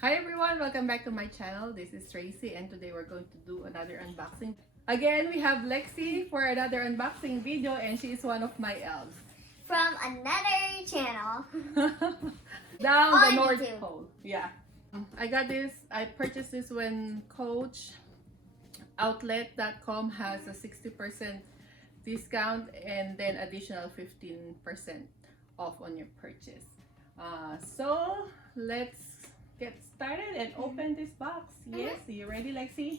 Hi everyone, welcome back to my channel. This is Tracy and today we're going to do another unboxing. Again, we have Lexi for another unboxing video and she is one of my elves. From another channel. Down On the North YouTube. Pole. Yeah. I got this, I purchased this when Coach Outlet.com has a 60% discount and then additional 15% off on your purchase. So let's get started and open this box. Yes, you ready, Lexi?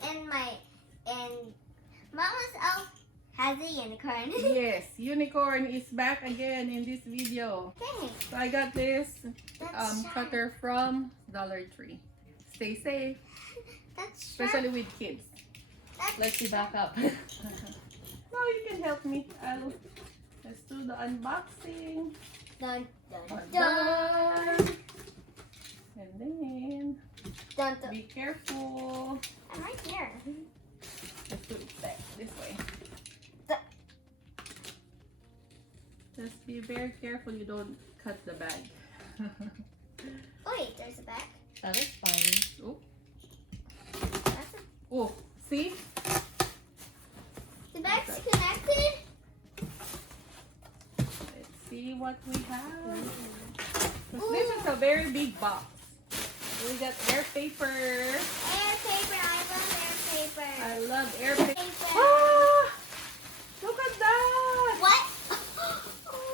And Mama's elf has a unicorn. Yes, unicorn is back again in this video. Okay. So I got this That's sharp. cutter from Dollar Tree. Stay safe, That's sharp. especially with kids. That's Let's see back up. No, you can help me. Let's do the unboxing. Dun, dun, dun. Dun. And then Dun, dun. be careful. I'm right here. Let's do it back this way. Dun. Just be very careful you don't cut the bag. Oh wait, there's a back. That is fine. Oh, That's a, oh, see? the back's connected. Let's see what we have. This is a very big box. We got air paper. Air paper. I love air paper. I love air paper. Paper. Ah! Look at that! What?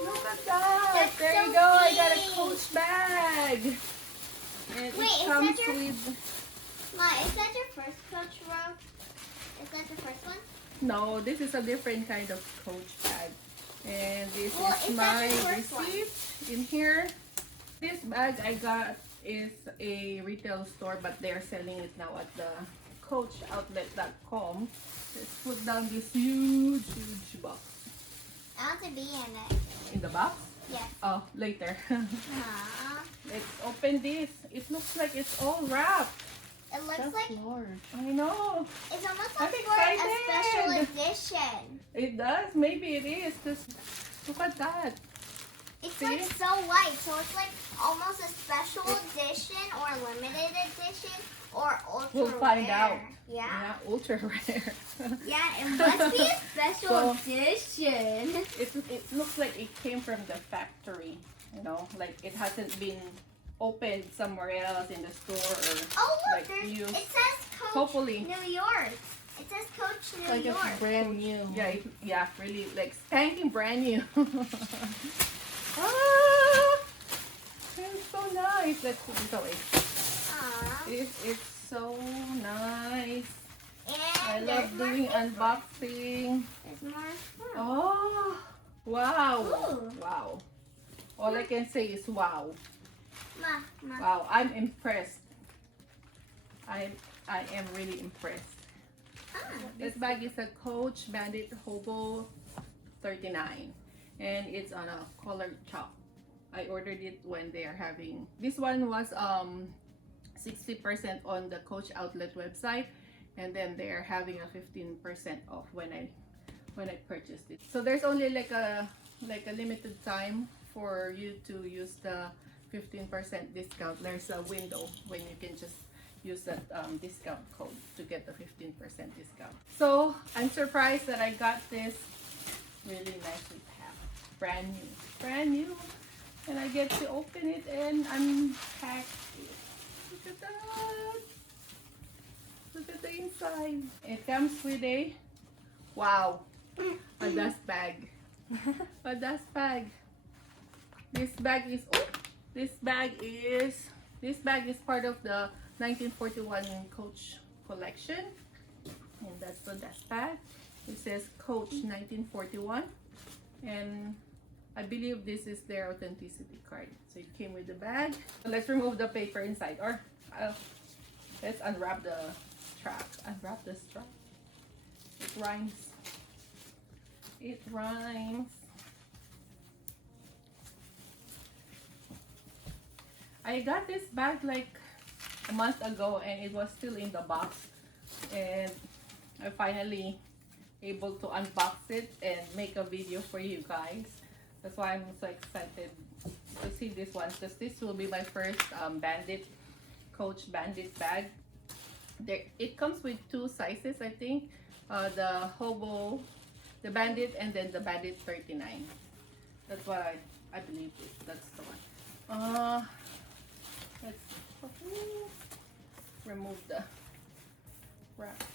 Look at that! That's There so you go. I got a neat. Coach bag. And Wait, it is comes that your- with. Ma, is that your first Coach row? Is that the first one? No, this is a different kind of Coach bag. And this Well, is is that my your first one? receipt in here. This bag I got is a retail store, but they're selling it now at the coachoutlet.com. Let's put down this huge box. I want to be in it. In the box? Yes. Oh, later. Aww. Let's open this. It looks like it's all wrapped. It looks like large. I know. it's almost I'm like for a excited. special edition. It does. Maybe it is. Just look at that. It's See? like so white, so it's like almost a special edition or limited edition or ultra We'll find rare. out. Yeah. Yeah, ultra rare. Yeah, it must be a special So- edition. It looks like it came from the factory. You know, like it hasn't been opened somewhere else in the store or Oh look, like there's, used. it says Coach Hopefully. New York. It says Coach New Like York. it's brand new. Yeah, yeah, really like spanking brand new. Ah, it's so nice. Let's put this away. Aww. It's so nice. And I there's love more doing paper. unboxing. There's more. Oh, wow. Ooh. Wow. All I can say is wow. Ma. Wow, I'm impressed. I am really impressed. This bag is a Coach Bandit Hobo 39 and it's on a colored chalk. I ordered it when they are having, this one was 60% on the Coach Outlet website and then they are having a 15% off when I purchased it. So there's only like a limited time for you to use the 15% discount. There's a window when you can just use that discount code to get the 15% discount. So I'm surprised that I got this really nicely packed, brand new, and I get to open it and unpack it. Look at that! Look at the inside. It comes with a a dust bag. A dust bag. This bag is part of the 1941 Coach collection, and that's the dust bag. It says Coach 1941, and I believe this is their authenticity card. So it came with the bag. So let's remove the paper inside, or let's unwrap the strap. Unwrap the strap. It rhymes. It rhymes. I got this bag like a month ago and it was still in the box, and I finally able to unbox it and make a video for you guys. That's why I'm so excited to see this one, because this will be my first Bandit Coach Bandit bag. There, it comes with two sizes, I think. The Hobo, the Bandit, and then the Bandit 39. That's what I believe that's the one. Let's remove the wrapping.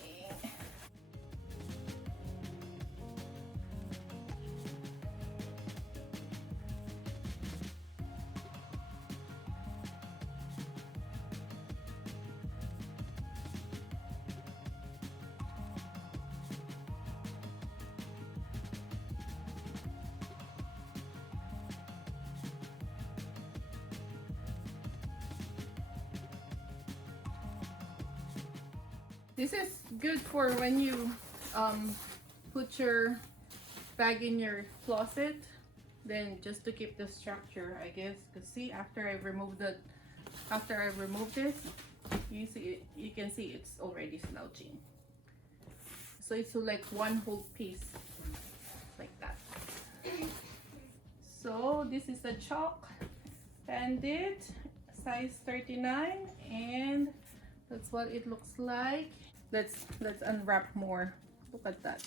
This is good for when you put your bag in your closet, then just to keep the structure, I guess. Cause see, after I removed this, you can see it's already slouching. So it's like one whole piece, like that. So this is a chalk Bandit, size 39, and that's what it looks like. Let's unwrap more. Look at that.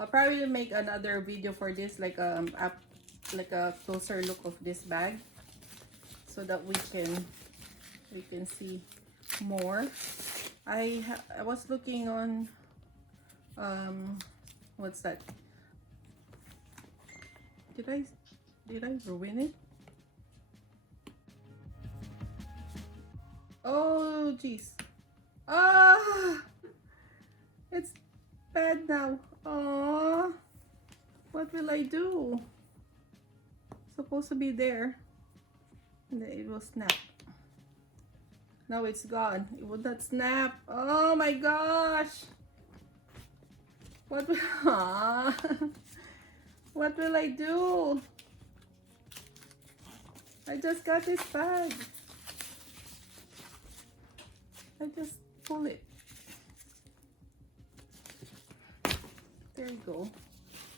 I'll probably make another video for this, like a closer look of this bag, so that we can see more. I was looking on what's that? Did I ruin it? Oh jeez. Ah, it's bad now. Oh, what will I do? Supposed to be there, and then it will snap. Now it's gone. It would not snap. Oh my gosh. What what will I do? I just got this bag. I just pull it. There you go.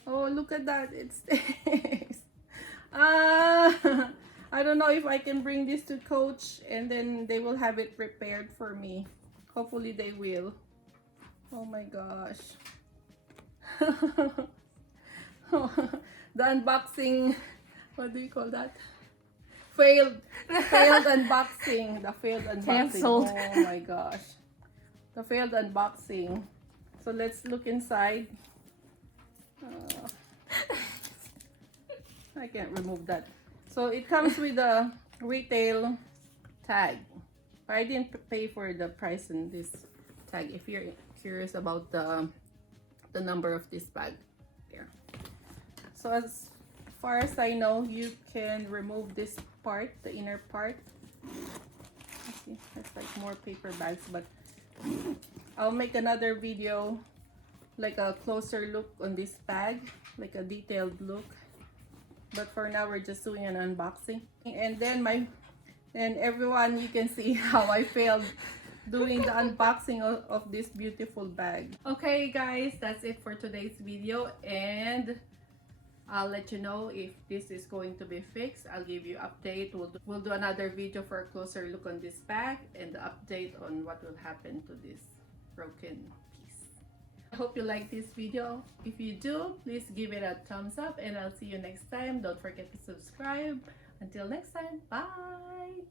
Oh, look at that. It stays. I don't know if I can bring this to Coach and then they will have it prepared for me. Hopefully they will. Oh my gosh. The unboxing, what do you call that? Failed unboxing. The failed unboxing. Cancelled. Oh my gosh. The failed unboxing. So let's look inside. I can't remove that. So it comes with a retail tag. I didn't pay for the price in this tag. If you're curious about the number of this bag here. So as far as I know, you can remove this part, the inner part. Let's see, there's like more paper bags, but I'll make another video, like a closer look on this bag, like a detailed look. But for now, we're just doing an unboxing. And then everyone, you can see how I failed doing the unboxing of this beautiful bag. Okay guys, that's it for today's video, and I'll let you know if this is going to be fixed. I'll give you update. We'll do another video for a closer look on this bag and the update on what will happen to this broken piece. I hope you like this video. If you do, please give it a thumbs up, and I'll see you next time. Don't forget to subscribe. Until next time, bye!